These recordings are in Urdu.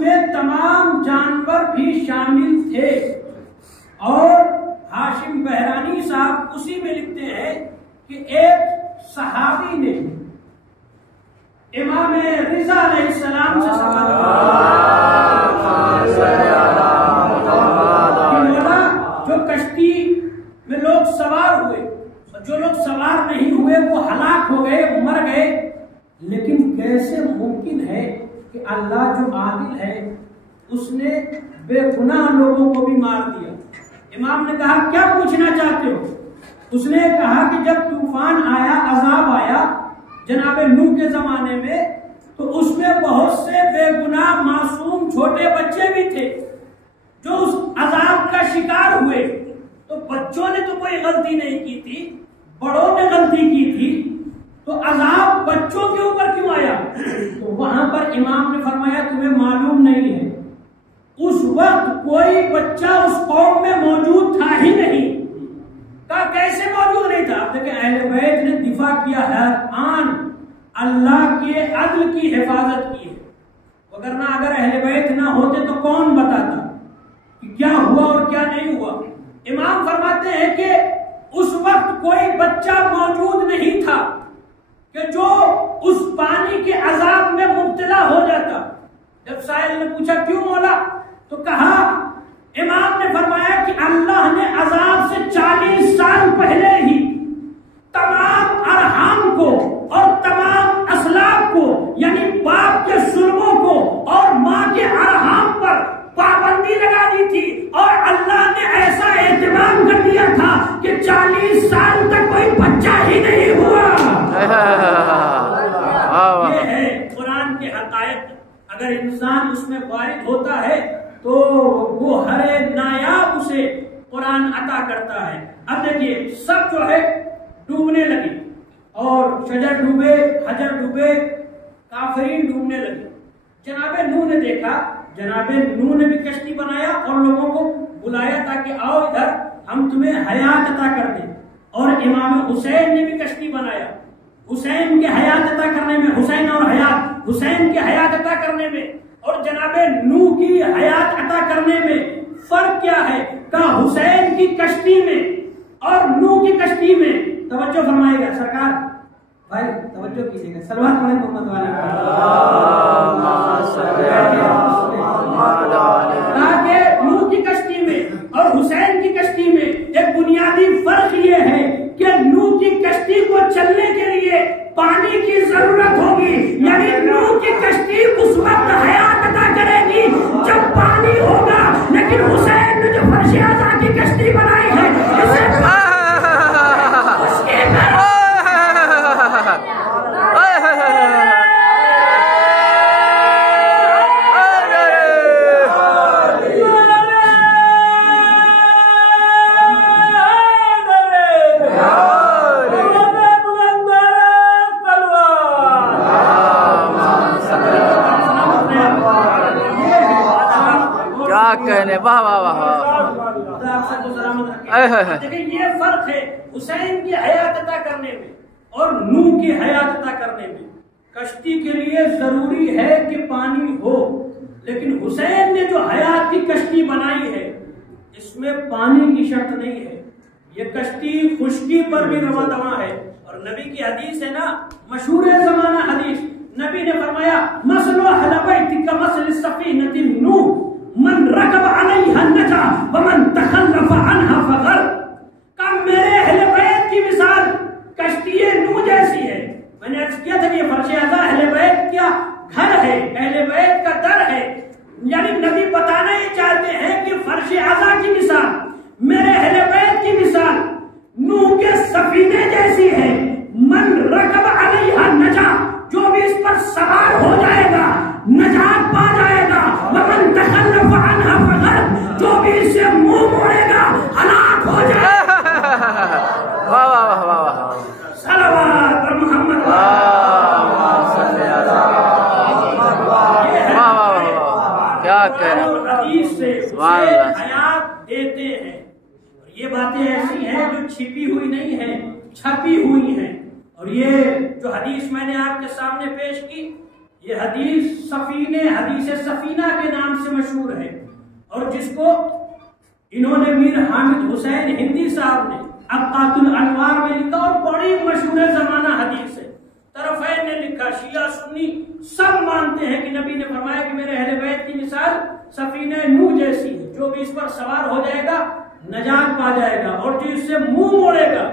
میں تمام جانور بھی شامل تھے. اور ہاشم بہرانی صاحب اسی میں لکھتے ہیں کہ ایک صحابی نے امام رضا علیہ السلام سے سوال کیا، جو کشتی میں لوگ سوار ہوئے، جو لوگ سوار نہیں ہوئے وہ ہلاک ہو گئے، مر گئے، لیکن کیسے ممکن ہے کہ اللہ جو عادل ہے اس نے بے گناہ لوگوں کو بھی مار دیا؟ امام نے کہا کیا پوچھنا چاہتے ہو؟ اس نے کہا کہ جب طوفان آیا، عذاب آیا جناب نوح کے زمانے میں، تو اس میں بہت سے بے گناہ معصوم چھوٹے بچے بھی تھے جو اس عذاب کا شکار ہوئے. تو بچوں نے تو کوئی غلطی نہیں کی تھی، بڑوں نے غلطی کی تھی، تو عذاب بچوں کے اوپر کیوں آیا؟ تو وہاں پر امام نے فرمایا تمہیں معلوم نہیں ہے، اس وقت کوئی بچہ اس قوم میں موجود تھا ہی نہیں. کہا کیسے موجود نہیں تھا؟ آپ دیکھیں اہل بیت نے دفاع کیا ہے، آن اللہ کے عدل کی حفاظت کی ہے، وگرنہ اگر اہل بیت نہ ہوتے تو کون بتاتا کہ کیا ہوا اور کیا نہیں ہوا. امام فرماتے ہیں کہ اس وقت کوئی بچہ موجود نہیں تھا کہ جو اس پانی کے عذاب میں مبتلا ہو جاتا. جب سائل نے پوچھا کیوں مولا، تو کہا امام نے فرمایا کہ اللہ نے عذاب سے 40 سال پہلے ہی تمام ارحام کو اور تمام اسلاف کو، یعنی باپ کے سلبوں کو اور ماں کے ارحام پر پابندی لگا دی تھی، اور اللہ نے ایسا اہتمام کر دیا تھا کہ 40 سال تک کوئی بچہ ہی نہیں ہوا. یہ ہے قرآن کے حقائق. اگر انسان اس میں وارد ہوتا ہے تو وہ ہر نایاب اسے قرآن عطا کرتا ہے. اب دیکھیے سب جو ہے ڈوبنے لگے، اور شجر ڈوبے، حجر ڈوبے، کافرین ڈوبنے لگے. جناب نوح نے دیکھا، جناب نوح نے بھی کشتی بنایا اور لوگوں کو بلایا تاکہ آؤ ادھر ہم تمہیں حیات عطا کر دیں. اور امام حسین نے بھی کشتی بنایا. حسین کے حیات عطا کرنے میں، حسین اور حیات، حسین کے حیات عطا کرنے میں اور جناب نوح کی حیات عطا کرنے میں فرق کیا ہے؟ کہ حسین کی کشتی میں اور نوح کی کشتی میں، توجہ فرمائے گا سرکار، بھائی توجہ کیجیے گا، صلوات پڑھیں محمد والے. تاکہ نوح کی کشتی میں اور حسین کی کشتی میں ایک بنیادی فرق یہ ہے کہ نوح کی کشتی کو چلنے کے لیے پانی کی ضرورت ہوگی، یعنی نوح کی کشتی اس وقت حیات عطا کرے گی جب پانی ہوگا، لیکن حسین نے جو فرش اعضا کی کشتی بنائی ہے اسے واہ واہ واہ. دیکھیں یہ فرق ہے حسین کی حیات عطا کرنے میں اور نوح کی حیات عطا کرنے میں. کشتی کے لیے ضروری ہے کہ پانی ہو، لیکن حسین نے جو حیات کی کشتی بنائی ہے اس میں پانی کی شرط نہیں ہے. یہ کشتی خشکی پر بھی رواں دواں ہے. اور نبی کی حدیث ہے نا، مشہور زمانہ حدیث، نبی نے فرمایا مثل اہل بیت کمثل السفینۃ نوح من رکب علیہا نجا ومن تخلف عنہا فغرق. کہ میرے اہل بیت کی مثال کشتی نوح جیسی ہے. میں نے عرض کیا تھا کہ یہ فرش اعضا اہل بیت کیا گھر ہے، اہل بیت کا در ہے. یعنی نبی بتانا یہ چاہتے ہیں کہ فرش اعضا کی مثال، میرے اہل بیت کی مثال نوح کے سفینے جیسی ہے. من رکب علیہا نجا، جو بھی اس پر سوار ہو جائے گا نجات پا جائے گا. ومن تخلف عنہا فغرق، جو بھی اس سے منہ موڑے گا ہلاک ہو جائے گا. واہ واہ واہ واہ. صلوات پر محمد. کیا کہہ رہے حدیث سے حیات دیتے ہیں. یہ باتیں ایسی ہیں جو چھپی ہوئی نہیں ہیں، چھپی ہوئی ہیں. اور یہ جو حدیث میں نے آپ کے سامنے پیش کی یہ حدیث حدیث سفینہ کے نام سے مشہور ہے، اور جس کو انہوں نے میر حامد حسین ہندی صاحب نے ابقات الانوار میں لکھا، اور بڑی مشہور زمانہ حدیث ہے۔ طرفین نے لکھا، شیعہ سنی سب مانتے ہیں کہ نبی نے فرمایا کہ میرے اہل بیت کی مثال سفینہ نوح جیسی ہے، جو بھی اس پر سوار ہو جائے گا نجات پا جائے گا، اور جو اس سے منہ موڑے گا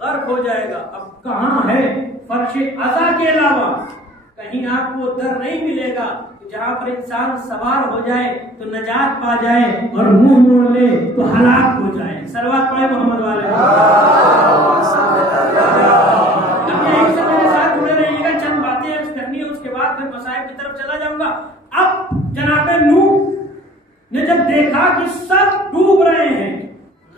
غرق ہو جائے گا۔ اب کہاں ہے فرش عزا کے علاوہ کہیں آپ کو در نہیں ملے گا کہ جہاں پر انسان سوار ہو جائے تو نجات پا جائے اور منہ موڑ لے تو ہلاک ہو جائے۔ صلوات پڑھے محمد والے۔ ایک سے میرے ساتھ جڑے رہیے گا، چند باتیں کرنی ہے، اس کے بعد پھر مسائل کی طرف چلا جاؤں گا۔ اب جناب نوح نے جب دیکھا کہ سب ڈوب رہے ہیں،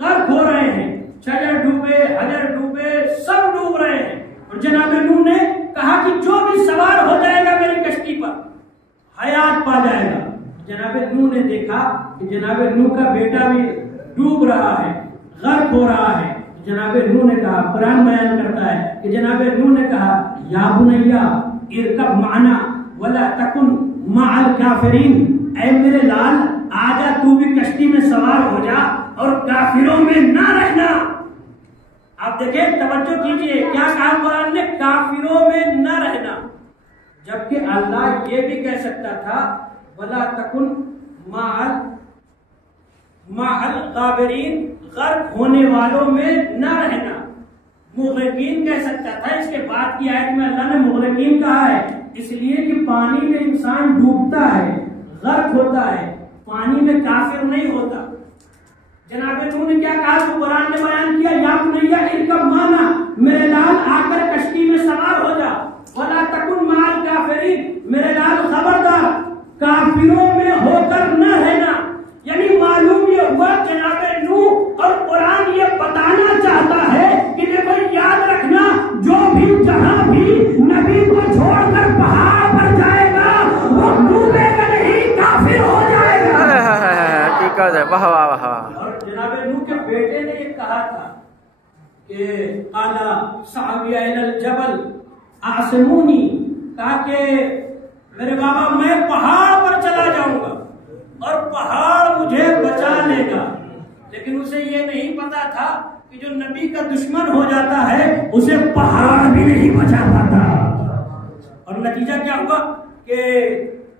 غرق ہو رہے ہیں، شجر ڈوبے، حجر ڈوبے، سب ڈوب رہے ہیں، اور جناب نوح نے کہا کہ جو بھی سوار ہو جائے گا میری کشتی پر حیات پا جائے گا۔ جناب نوح نے دیکھا کہ جناب نوح کا بیٹا بھی ڈوب رہا ہے، غرق ہو رہا ہے۔ جناب نوح نے کہا، قرآن بیان کرتا ہے کہ جناب نوح نے کہا، یا بنیا ارکب معنا ولا تکن مع الکافرین، اے میرے لال آجا تو بھی کشتی میں سوار ہو جا اور کافروں میں نہ رہنا۔ آپ دیکھیں، توجہ کیجئے، کیا کہا قرآن نے؟ کافروں میں نہ رہنا، جبکہ اللہ یہ بھی کہہ سکتا تھا ولا تکن مع الغابرین، غرق ہونے والوں میں نہ رہنا۔ مغرقین کہہ سکتا تھا، اس کے بعد کی آیت میں اللہ نے مغرقین کہا ہے، اس لیے کہ پانی میں انسان ڈوبتا ہے، غرق ہوتا ہے، پانی میں کافر نہیں ہوتا۔ جناب نوح نے کیا کہا تو قرآن نے بیان کیا، یا بنیا ارکب معنا، میرے لال آ کر کشتی میں سوار ہو جا، ولا تکن مع الکافرین، میرے لال خبردار کافروں میں ہو کر نہ رہنا۔ یعنی معلوم یہ ہوا جناب نوح اور قرآن یہ بتانا چاہتا ہے کہ دیکھو یاد رکھنا، جو بھی جہاں بھی نبی کو چھوڑ کر پہاڑ پر جائے گا وہ ڈوبے گا نہیں، کافر ہو جائے گا۔ حقیقت ہے، واہ واہ واہ۔ اور جناب نوح کے بیٹے نے یہ کہا تھا کہ اعلیٰ صعبی الی الجبل اعصمونی، کہا کہ میرے بابا میں پہاڑ پر چلا جاؤں گا اور پہاڑ مجھے بچا لے گا، لیکن اسے یہ نہیں پتا تھا کہ جو نبی کا دشمن ہو جاتا ہے اسے پہاڑ بھی نہیں بچا پاتا۔ اور نتیجہ کیا ہوا کہ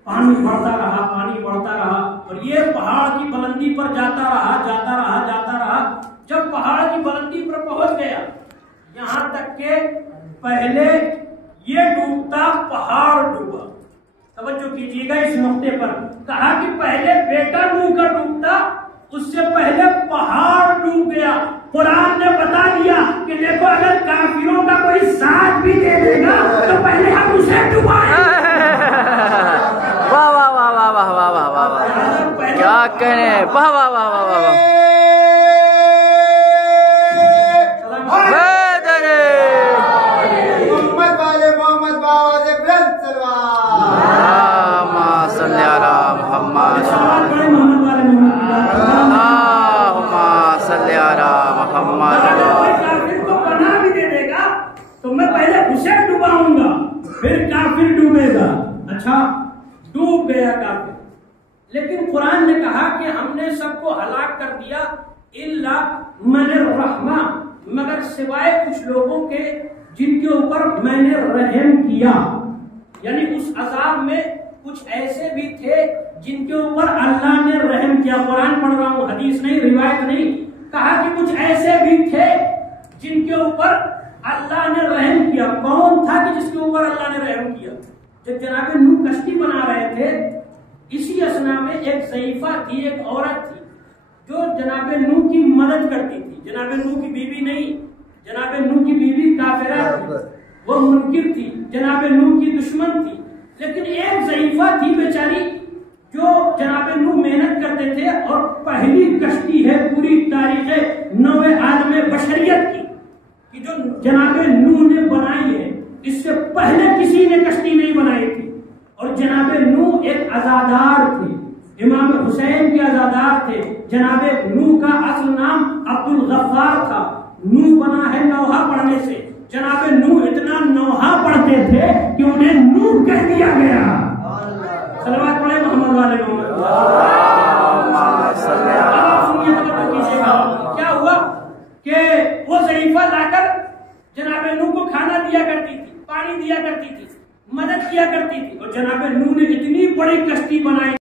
پانی بڑھتا رہا، پانی بڑھتا رہا، اور یہ پہاڑ کی بلندی پر جاتا رہا، جاتا رہا، جاتا رہا۔ جب پہاڑ کی بلندی پر پہنچ گیا، یہاں تک کہ پہلے یہ ڈوبتا پہاڑ ڈوبا۔ توجہ کیجیے گا اس نقطے پر، کہا کہ پہلے بیٹا نوح کا ڈوبتا، اس سے پہلے پہاڑ ڈوب گیا۔ قرآن نے بتا دیا کہ دیکھو اگر کافروں کا کوئی ساتھ بھی دے دے گا تو پہلے ہم اسے ڈبائیں۔ واہ واہ واہ واہ واہ واہ واہ واہ واہ، کیا کہنے، واہ واہ واہ واہ واہ واہ۔ اچھا ڈوب گیا کافر، لیکن قرآن نے کہا کہ ہم نے سب کو ہلاک کر دیا الا من الرحمہ، مگر سوائے کچھ لوگوں کے جن کے اوپر میں نے رحم کیا۔ یعنی اس عذاب میں کچھ ایسے بھی تھے جن کے اوپر اللہ نے رحم کیا۔ قرآن پڑھ رہا ہوں، حدیث نہیں، روایت نہیں۔ کہا کہ کچھ ایسے بھی تھے جن کے اوپر اللہ نے رحم کیا۔ کون تھا کہ جس کے اوپر اللہ نے رحم کیا؟ جب جناب نوح کشتی بنا رہے تھے، اسی اسنا میں ایک ضعیفہ تھی، ایک عورت تھی جو جناب نوح کی مدد کرتی تھی۔ جناب نوح کی بیوی نہیں، جناب نوح کی بیوی کافرہ تھی، وہ منکر تھی، جناب نوح کی دشمن تھی، لیکن ایک ضعیفہ تھی بیچاری جو جناب نوح محنت کرتے تھے، اور پہلی کشتی ہے پوری تاریخ نو عالم بشریت کی کہ جو جناب نوح نے بنائی ہے۔ اس سے پہلے کسی نے کشتی نہیں بنائی تھی، اور جناب نوح ایک عزادار تھے، امام حسین کے عزادار تھے۔ جناب نوح کا اصل نام عبد الغفار تھا، نوح بنا ہے نوحہ پڑھنے سے، جناب نوح اتنا نوحہ پڑھتے تھے کہ انہیں نوح کہہ دیا گیا. صلوات پڑھے محمد والے محمد. کیا ہوا کہ وہ ضعیفہ لا کر جناب نوح کو کھانا دیا کرتی تھی، پانی دیا کرتی تھی، مدد کیا کرتی تھی، اور جناب نوح نے اتنی بڑی کشتی بنائی